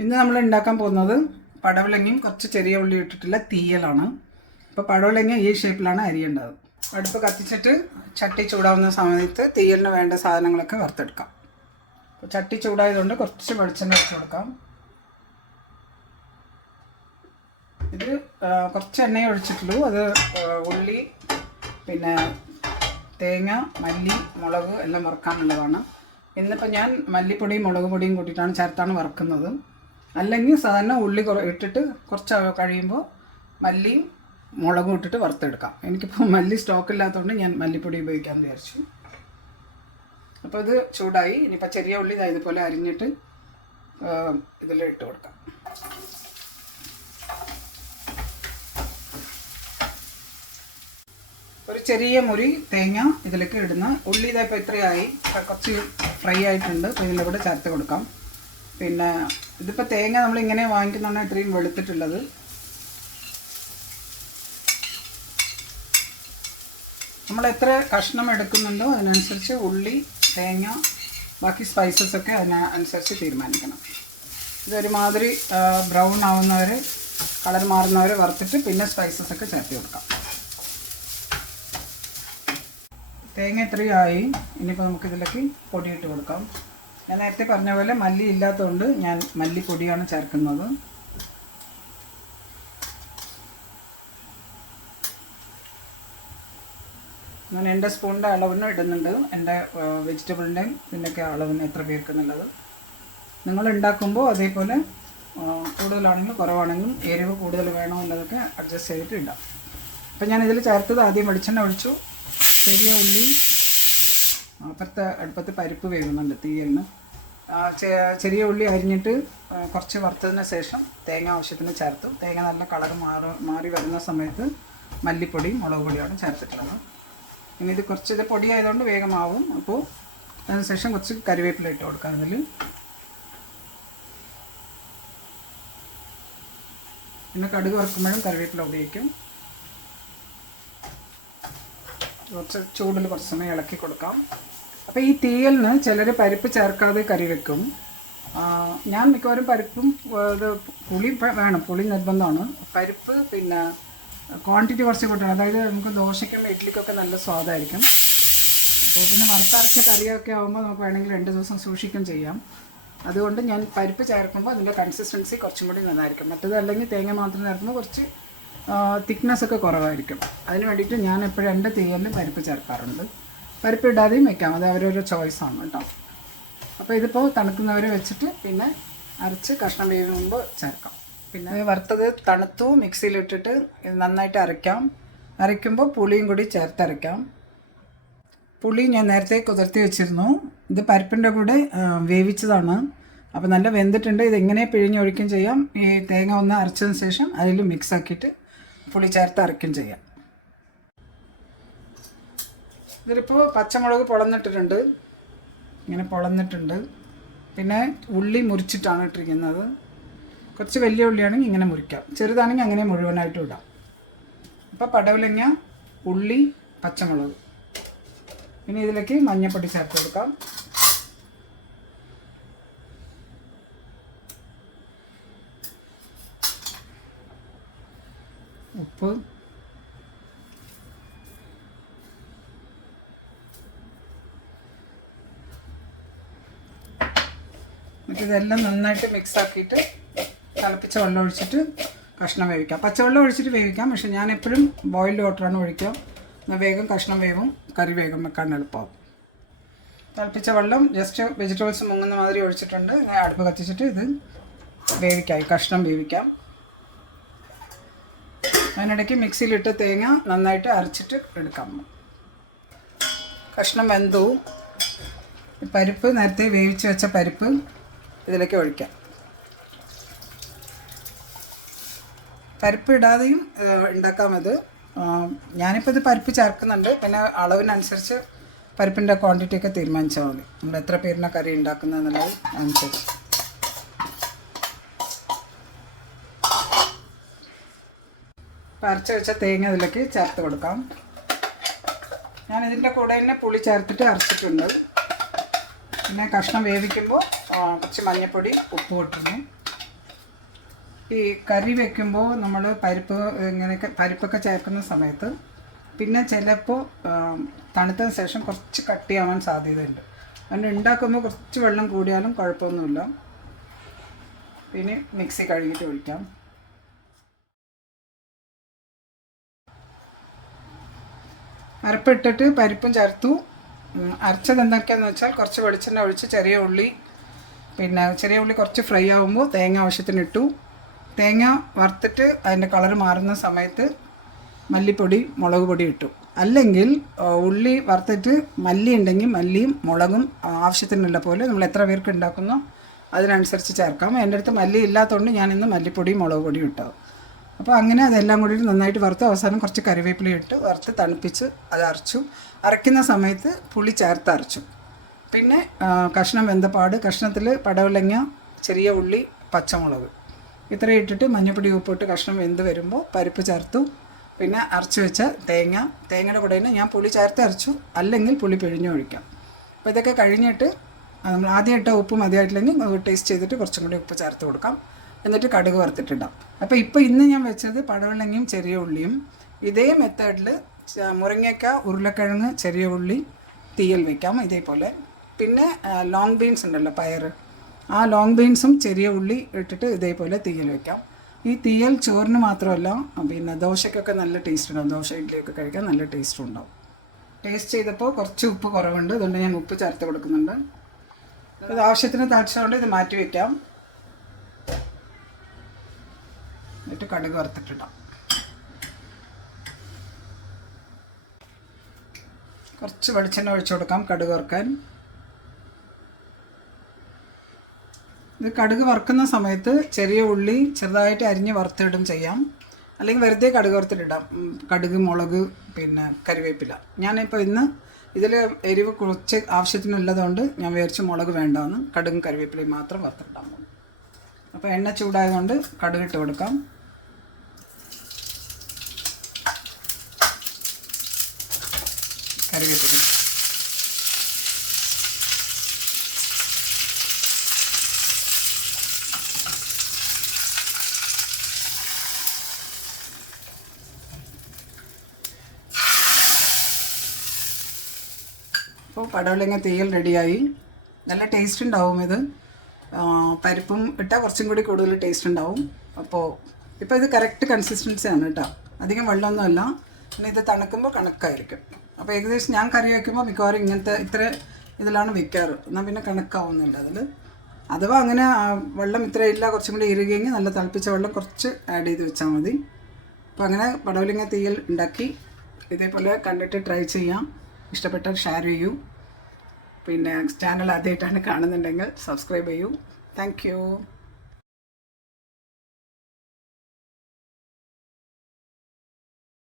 ഇന്ന് നമ്മൾ ഉണ്ടാക്കാൻ പോകുന്നത് പടവലങ്ങയും കുറച്ച് ചെറിയ ഉള്ളി ഇട്ടിട്ടുള്ള തീയലാണ്. അപ്പോൾ പടവലങ്ങ ഈ ഷേപ്പിലാണ് അരിയേണ്ടത്. അടുപ്പ് കത്തിച്ചിട്ട് ചട്ടി ചൂടാവുന്ന സമയത്ത് തീയലിന് വേണ്ട സാധനങ്ങളൊക്കെ വറുത്തെടുക്കാം. അപ്പോൾ ചട്ടി ചൂടായതുകൊണ്ട് കുറച്ച് വെളിച്ചെണ്ണ ഒഴിച്ച് കൊടുക്കാം. ഇത് കുറച്ച് എണ്ണയെ ഒഴിച്ചിട്ടുള്ളൂ. അത് ഉള്ളി, പിന്നെ തേങ്ങ, മല്ലി, മുളക് എല്ലാം വറുക്കാനുള്ളതാണ്. ഇന്നിപ്പോൾ ഞാൻ മല്ലിപ്പൊടിയും മുളക് പൊടിയും കൂട്ടിയിട്ടാണ് ചേർത്താണ് വറുക്കുന്നത്. അല്ലെങ്കിൽ സാധാരണ ഉള്ളി ഇട്ടിട്ട് കുറച്ച് കഴിയുമ്പോൾ മല്ലിയും മുളകും ഇട്ടിട്ട് വറുത്തെടുക്കാം. എനിക്കിപ്പോൾ മല്ലി സ്റ്റോക്ക് ഇല്ലാത്തതുകൊണ്ട് ഞാൻ മല്ലിപ്പൊടി ഉപയോഗിക്കാമെന്ന് വിചാരിച്ചു. അപ്പോൾ ഇത് ചൂടായി. ഇനിയിപ്പോൾ ചെറിയ ഉള്ളി ഇതുപോലെ അരിഞ്ഞിട്ട് ഇതിലിട്ട് കൊടുക്കാം. ഒരു ചെറിയ മുറി തേങ്ങ ഇതിലേക്ക് ഇടുന്ന ഉള്ളി ഇതായപ്പോൾ ഇത്രയായി, കുറച്ച് ഫ്രൈ ആയിട്ടുണ്ട്. അപ്പോൾ ഇതിൻ്റെ കൂടെ ചേർത്ത് കൊടുക്കാം. പിന്നെ ഇതിപ്പോൾ തേങ്ങ നമ്മളിങ്ങനെ വാങ്ങിക്കുന്നതാണ് ഇത്രയും വെളുത്തിട്ടുള്ളത്. നമ്മൾ എത്ര കഷ്ണം എടുക്കുന്നുണ്ടോ അതിനനുസരിച്ച് ഉള്ളി, തേങ്ങ, ബാക്കി സ്പൈസസ് ഒക്കെ അതിനനുസരിച്ച് തീരുമാനിക്കണം. ഇതൊരുമാതിരി ബ്രൗൺ ആവുന്നവരെ, കളർ മാറുന്നവരെ വറുത്തിട്ട് പിന്നെ സ്പൈസസ് ഒക്കെ ചേർത്ത് കൊടുക്കാം. തേങ്ങ ഇത്രയായി. ഇനിയിപ്പോൾ നമുക്കിതിലേക്ക് പൊടിയിട്ട് കൊടുക്കാം. ഞാൻ നേരത്തെ പറഞ്ഞ പോലെ മല്ലി ഇല്ലാത്തതുകൊണ്ട് ഞാൻ മല്ലിപ്പൊടിയാണ് ചേർക്കുന്നത്. ഞാൻ എൻ്റെ സ്പൂണിൻ്റെ അളവിന് ഇടുന്നുണ്ട്. എൻ്റെ വെജിറ്റബിളിൻ്റെയും ഇതിൻ്റെയൊക്കെ അളവിന് എത്ര പേർക്കെന്നുള്ളത് നിങ്ങൾ ഉണ്ടാക്കുമ്പോൾ അതേപോലെ കൂടുതലാണെങ്കിലും കുറവാണെങ്കിലും എരിവ് കൂടുതൽ വേണോ എന്നുള്ളതൊക്കെ അഡ്ജസ്റ്റ് ചെയ്തിട്ട് ഇടാം. അപ്പോൾ ഞാനിതിൽ ചേർത്തത് ആദ്യം വെളിച്ചെണ്ണ ഒഴിച്ചു. ചെറിയ ഉള്ളി, അപ്പുറത്തെ അടുപ്പത്ത് പരിപ്പ് വേകുന്നുണ്ട് തീയലിന്. ചെറിയ ഉള്ളി അരിഞ്ഞിട്ട് കുറച്ച് വറുത്തതിന് ശേഷം തേങ്ങ ആവശ്യത്തിന് ചേർത്തു. തേങ്ങ നല്ല കളർ മാറി വരുന്ന സമയത്ത് മല്ലിപ്പൊടിയും മുളക് പൊടിയാണ് ചേർത്തിട്ടുള്ളത്. ഇനി ഇത് കുറച്ച് പൊടി ആയതുകൊണ്ട് വേഗമാവും. അപ്പോൾ അതിനുശേഷം കുറച്ച് കറിവേപ്പില ഇട്ട് കൊടുക്കാം. അതിൽ പിന്നെ കടുക് വറുക്കുമ്പോഴും കറിവേപ്പില ഉപയോഗിക്കും. കുറച്ച് ചൂടിൽ കുറച്ച് സമയം ഇളക്കി കൊടുക്കാം. അപ്പോൾ ഈ തീയലിന് ചിലർ പരിപ്പ് ചേർക്കാതെ കറി വെക്കും. ഞാൻ മിക്കവാറും പരിപ്പും ഇത് പുളി വേണം, പുളി നിർബന്ധമാണ്. പരിപ്പ് പിന്നെ ക്വാണ്ടിറ്റി കുറച്ച് കൂട്ടണം. അതായത് നമുക്ക് ദോശയ്ക്കും ഇഡ്ഡലിക്കൊക്കെ നല്ല സ്വാദായിരിക്കും. അപ്പോൾ പിന്നെ വറുത്തരച്ച കറിയൊക്കെ ആകുമ്പോൾ നമുക്ക് വേണമെങ്കിൽ 2 ദിവസം സൂക്ഷിക്കും ചെയ്യാം. അതുകൊണ്ട് ഞാൻ പരിപ്പ് ചേർക്കുമ്പോൾ അതിൻ്റെ കൺസിസ്റ്റൻസി കുറച്ചും കൂടി നന്നായിരിക്കും. മറ്റേത് അല്ലെങ്കിൽ തേങ്ങ മാത്രം ചേർക്കുമ്പോൾ കുറച്ച് തിക്നെസ് ഒക്കെ കുറവായിരിക്കും. അതിന് വേണ്ടിയിട്ട് ഞാൻ എപ്പോഴും എൻ്റെ തീയലിൽ പരിപ്പ് ചേർക്കാറുണ്ട്. പരിപ്പ് ഇടാതെയും വെക്കാം, അത് അവരവരുടെ ചോയ്സാണ് കേട്ടോ. അപ്പോൾ ഇതിപ്പോൾ തണുക്കുന്നവരെ വെച്ചിട്ട് പിന്നെ അരച്ച് കഷ്ണം വേവുമ്പോൾ ചേർക്കാം. പിന്നെ വറുത്തത് തണുത്തു, മിക്സിയിലിട്ടിട്ട് ഇത് നന്നായിട്ട് അരയ്ക്കുമ്പോൾ പുളിയും കൂടി ചേർത്തരയ്ക്കാം. പുളി ഞാൻ നേരത്തെ കുതിർത്തി വെച്ചിരുന്നു. ഇത് പരിപ്പിൻ്റെ കൂടെ വേവിച്ചതാണ്. അപ്പോൾ നല്ല വെന്തിട്ടുണ്ട്. ഇതെങ്ങനെ പിഴിഞ്ഞൊഴിക്കും ചെയ്യാം. ഈ തേങ്ങ ഒന്ന് അരച്ചതിന് ശേഷം അതിൽ മിക്സ് ആക്കിയിട്ട് പുളി ചേർത്ത് അരയ്ക്കും ചെയ്യാം. ഇതിലിപ്പോൾ പച്ചമുളക് പൊളന്നിട്ടിട്ടുണ്ട്, ഇങ്ങനെ പൊളന്നിട്ടുണ്ട്. പിന്നെ ഉള്ളി മുറിച്ചിട്ടാണ് ഇട്ടിരിക്കുന്നത്. കുറച്ച് വലിയ ഉള്ളിയാണെങ്കിൽ ഇങ്ങനെ മുറിക്കാം, ചെറുതാണെങ്കിൽ അങ്ങനെ മുഴുവനായിട്ടും ഇടാം. അപ്പോൾ പടവലങ്ങ, ഉള്ളി, പച്ചമുളക്. പിന്നെ ഇതിലേക്ക് മഞ്ഞൾപ്പൊടി ചേർത്ത് കൊടുക്കാം. ഉപ്പ്, ഇതെല്ലാം നന്നായിട്ട് മിക്സ് ആക്കിയിട്ട് തിളപ്പിച്ച വെള്ളം ഒഴിച്ചിട്ട് കഷ്ണം വേവിക്കാം. പച്ചവെള്ളം ഒഴിച്ചിട്ട് വേവിക്കാം, പക്ഷെ ഞാൻ എപ്പോഴും ബോയിൽഡ് വാട്ടറാണ് ഒഴിക്കുക. വേഗം കഷ്ണം വേവും, കറി വേഗം വെക്കാൻ എളുപ്പമാവും. തിളപ്പിച്ച വെള്ളം ജസ്റ്റ് വെജിറ്റബിൾസ് മുങ്ങുന്ന മാതിരി ഒഴിച്ചിട്ടുണ്ട്. ഞാൻ അടുപ്പ് കത്തിച്ചിട്ട് ഇത് വേവിക്കാം, കഷ്ണം വേവിക്കാം. അതിനിടയ്ക്ക് മിക്സിയിലിട്ട് തേങ്ങ നന്നായിട്ട് അരച്ചിട്ട് എടുക്കാം. കഷ്ണം വെന്തു. പരിപ്പ്, നേരത്തെ വേവിച്ച് വെച്ച പരിപ്പ് ഇതിലേക്ക് ഒഴിക്കാം. പരിപ്പ് ഇടാതെയും ഉണ്ടാക്കാം ഇത്. ഞാനിപ്പോൾ ഇത് പരിപ്പ് ചേർക്കുന്നുണ്ട്. പിന്നെ അളവിനനുസരിച്ച് പരിപ്പിൻ്റെ ക്വാണ്ടിറ്റി ഒക്കെ തീരുമാനിച്ചാൽ മതി. നമ്മൾ എത്ര പേരിനെ കറി ഉണ്ടാക്കുന്നതെന്നുള്ളത് അനുസരിച്ച്. അരച്ച് വെച്ച തേങ്ങ ഇതിലേക്ക് ചേർത്ത് കൊടുക്കാം. ഞാനിതിൻ്റെ കൂടെ തന്നെ പുളി ചേർത്തിട്ട് അരച്ചിട്ടുണ്ട്. പിന്നെ കഷ്ണം വേവിക്കുമ്പോൾ കുറച്ച് മഞ്ഞൾപ്പൊടി, ഉപ്പ് ഇട്ടിരുന്നു. ഈ കറി വെക്കുമ്പോൾ നമ്മൾ പരിപ്പ് ഇങ്ങനെയൊക്കെ പരിപ്പൊക്കെ ചേർക്കുന്ന സമയത്ത് പിന്നെ ചിലപ്പോൾ തണുത്തതിന് ശേഷം കുറച്ച് കട്ടിയാവാൻ സാധ്യതയുണ്ട്. അതുകൊണ്ട് ഉണ്ടാക്കുമ്പോൾ കുറച്ച് വെള്ളം കൂടിയാലും കുഴപ്പമൊന്നുമില്ല. പിന്നെ മിക്സി കഴുകിയിട്ട് ഒഴിക്കാം. അരപ്പിട്ടിട്ട് പരിപ്പും ചേർത്തു. അരച്ചത് എന്തൊക്കെയാണെന്ന് വെച്ചാൽ കുറച്ച് വെളിച്ചെണ്ണ ഒഴിച്ച് ചെറിയ ഉള്ളി കുറച്ച് ഫ്രൈ ആകുമ്പോൾ തേങ്ങ ആവശ്യത്തിന് ഇട്ടു. തേങ്ങ വറുത്തിട്ട് അതിൻ്റെ കളർ മാറുന്ന സമയത്ത് മല്ലിപ്പൊടി മുളക് പൊടി ഇട്ടു. അല്ലെങ്കിൽ ഉള്ളി വറുത്തിട്ട് മല്ലി ഉണ്ടെങ്കിൽ മല്ലിയും മുളകും ആവശ്യത്തിനുള്ള പോലെ നമ്മൾ എത്ര പേർക്ക് ഉണ്ടാക്കുന്നോ അതിനനുസരിച്ച് ചേർക്കാം. എൻ്റെ അടുത്ത് മല്ലി ഇല്ലാത്തതുകൊണ്ട് ഞാനിന്ന് മല്ലിപ്പൊടിയും മുളക് പൊടിയും ഇട്ടു. അപ്പോൾ അങ്ങനെ അതെല്ലാം കൂടി നന്നായിട്ട് വറുത്ത് അവസാനം കുറച്ച് കറിവേപ്പില ഇട്ട് വറുത്ത് തണുപ്പിച്ച് അത് അരച്ചു. അരയ്ക്കുന്ന സമയത്ത് പുളി ചേർത്ത് അരച്ചു. പിന്നെ കഷ്ണം വെന്തപ്പാട് കഷ്ണത്തിൽ പടവലങ്ങ, ചെറിയ ഉള്ളി, പച്ചമുളക് ഇത്രയും ഇട്ടിട്ട് മഞ്ഞപ്പൊടി ഉപ്പിട്ട് കഷ്ണം വെന്ത് വരുമ്പോൾ പരിപ്പ് ചേർത്തു. പിന്നെ അരച്ച് വെച്ച തേങ്ങയുടെ കൂടെ തന്നെ ഞാൻ പുളി ചേർത്ത് അരച്ചു, അല്ലെങ്കിൽ പുളി പിഴിഞ്ഞൊഴിക്കാം. അപ്പോൾ ഇതൊക്കെ കഴിഞ്ഞിട്ട് നമ്മൾ ആദ്യം ഇട്ട ഉപ്പ് മതിയായിട്ടില്ലെങ്കിൽ ടേസ്റ്റ് ചെയ്തിട്ട് കുറച്ചും കൂടി ഉപ്പ് ചേർത്ത് കൊടുക്കാം. എന്നിട്ട് കടുക് വറുത്തിട്ടിടാം. അപ്പോൾ ഇന്ന് ഞാൻ വെച്ചത് പടവലങ്ങയും ചെറിയ ഉള്ളിയും. ഇതേ മെത്തേഡിൽ മുരിങ്ങയ്ക്ക, ഉരുളക്കിഴങ്ങ്, ചെറിയ ഉള്ളി തീയൽ വയ്ക്കാം ഇതേപോലെ. പിന്നെ ലോങ് ബീൻസ് ഉണ്ടല്ലോ, പയർ, ആ ലോങ് ബീൻസും ചെറിയ ഉള്ളി ഇട്ടിട്ട് ഇതേപോലെ തീയൽ വയ്ക്കാം. ഈ തീയൽ ചോറിന് മാത്രമല്ല പിന്നെ ദോശയ്ക്കൊക്കെ നല്ല ടേസ്റ്റ് ഉണ്ടാവും. ദോശ ഇഡ്ഡലിയൊക്കെ കഴിക്കാൻ നല്ല ടേസ്റ്റും ഉണ്ടാവും. ടേസ്റ്റ് ചെയ്തപ്പോൾ കുറച്ച് ഉപ്പ് കുറവുണ്ട്, അതുകൊണ്ട് ഞാൻ ഉപ്പ് ചേർത്ത് കൊടുക്കുന്നുണ്ട്. ഇത് ആവശ്യത്തിന് തിളച്ചതുകൊണ്ട് ഇത് മാറ്റി വയ്ക്കാം. എന്നിട്ട് കടുക് വറുത്തിട്ടിടാം. കുറച്ച് വെളിച്ചെണ്ണ ഒഴിച്ചു കൊടുക്കാം കടുക് വറുക്കാൻ. ഇത് കടുക് വറുക്കുന്ന സമയത്ത് ചെറിയ ഉള്ളി ചെറുതായിട്ട് അരിഞ്ഞ് വറുത്തിടും ചെയ്യാം, അല്ലെങ്കിൽ വെറുതെ കടുക് വറുത്തിട്ടിടാം. കടുക്, മുളക്, പിന്നെ കറിവേപ്പില. ഞാനിപ്പോൾ ഇന്ന് ഇതിൽ എരിവ് കുറച്ച് ആവശ്യത്തിനുള്ളതുകൊണ്ട് ഞാൻ വിചാരിച്ച് മുളക് വേണ്ടാന്ന് കടുകും കറിവേപ്പിലയും മാത്രം വറുത്തിട്ടാൽ മതി. അപ്പോൾ എണ്ണ ചൂടായതുകൊണ്ട് കടുക് ഇട്ട് കൊടുക്കാം. കറിവേപ്പില അപ്പോൾ പടവലങ്ങ തീയൽ റെഡിയായി. നല്ല ടേസ്റ്റ് ഉണ്ടാവും. ഇത് പരിപ്പും ഇട്ടാൽ കുറച്ചും കൂടി കൂടുതൽ ടേസ്റ്റ് ഉണ്ടാവും. അപ്പോൾ ഇപ്പോൾ ഇത് കറക്റ്റ് കൺസിസ്റ്റൻസിയാണ് കേട്ടോ, അധികം വെള്ളമൊന്നുമല്ല. പിന്നെ ഇത് തണുക്കുമ്പോൾ കണക്കായിരിക്കും. അപ്പോൾ ഏകദേശം ഞാൻ കറി വയ്ക്കുമ്പോൾ മിക്കവാറും ഇത്ര ഇതിലാണ് വയ്ക്കാറ്. എന്നാൽ പിന്നെ കണക്കാവുന്നില്ല അതിൽ. അഥവാ അങ്ങനെ വെള്ളം ഇത്ര ഇല്ല, കുറച്ചും കൂടി ഇറുകിയെങ്കിൽ നല്ല തിളപ്പിച്ച വെള്ളം കുറച്ച് ആഡ് ചെയ്ത് വെച്ചാൽ മതി. അപ്പോൾ അങ്ങനെ പടവലങ്ങ തീയൽ ഉണ്ടാക്കി. ഇതേപോലെ കണ്ടിട്ട് ട്രൈ ചെയ്യാം. ഇഷ്ടപ്പെട്ടാൽ ഷെയർ ചെയ്യൂ. പിന്നെ ചാനൽ ആദ്യമായിട്ടാണ് കാണുന്നുണ്ടെങ്കിൽ സബ്സ്ക്രൈബ് ചെയ്യൂ. Thank you.